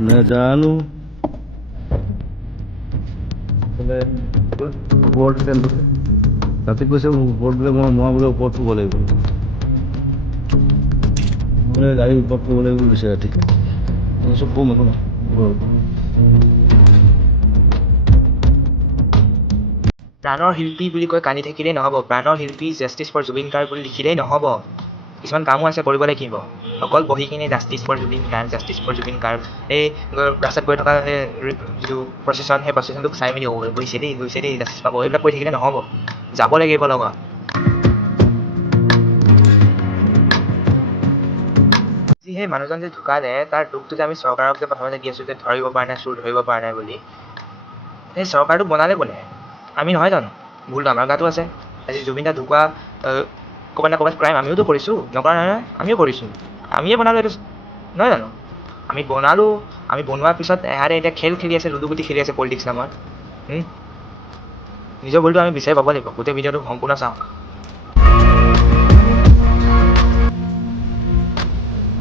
নাজানো ওপৰত তাতে কৈছে ওপৰত বোলে মই বোলে ওপৰত থ'ব লাগিব বোলে গাড়ী ওপৰত থ'ব লাগিব কৈছে ৰাতি চব কম একো নহয় প্ৰাণৰ শিল্পী বুলি কৈ কান্দি থাকিলেই নহ'ব প্ৰাণৰ শিল্পী জাষ্টিছ ফৰ জুবিন গাৰ্গ বুলি লিখিলেই নহ'ব কিছুমান কামো আছে কৰিব লাগিব অকল বহি কিনে জাষ্টিছ ফৰ জুবিন গাৰ্গ এই ৰাস্তাত গৈ থকা সেই যিটো প্ৰচেছন সেই প্ৰচেছনটোক চাই মেলি গৈছে দেই জাষ্টিছ পাব এইবিলাক কৈ থাকিলে নহ'ব যাব লাগিব লগত যি সেই মানুহজন যে ঢুকালে তাৰ দুখটো যে আমি চৰকাৰক যে প্ৰথমতে দি আছোঁ যে ধৰিব পৰা নাই চোৰ ধৰিব পৰা নাই বুলি সেই চৰকাৰটো বনালে কোনে আমি নহয় জানো ভুলটো আমাৰ গাতো আছে আজি জুবিন দা ঢুকুৱা ক'ৰবাত না ক'ৰবাত ক্ৰাইম আমিওতো কৰিছোঁ নকৰা নহয় আমিও কৰিছোঁ আমিয়ে বনালোঁ এইটো নহয় জানো আমি বনালোঁ আমি বনোৱাৰ পিছত এহাতে এতিয়া খেল খেলি আছে লুডু গুটি খেলি আছে পলিটিক্স নামত নিজৰ ভুলটো আমি বিচাৰি পাব লাগিব গোটেই ভিডিঅ'টো সম্পূৰ্ণ চাওঁ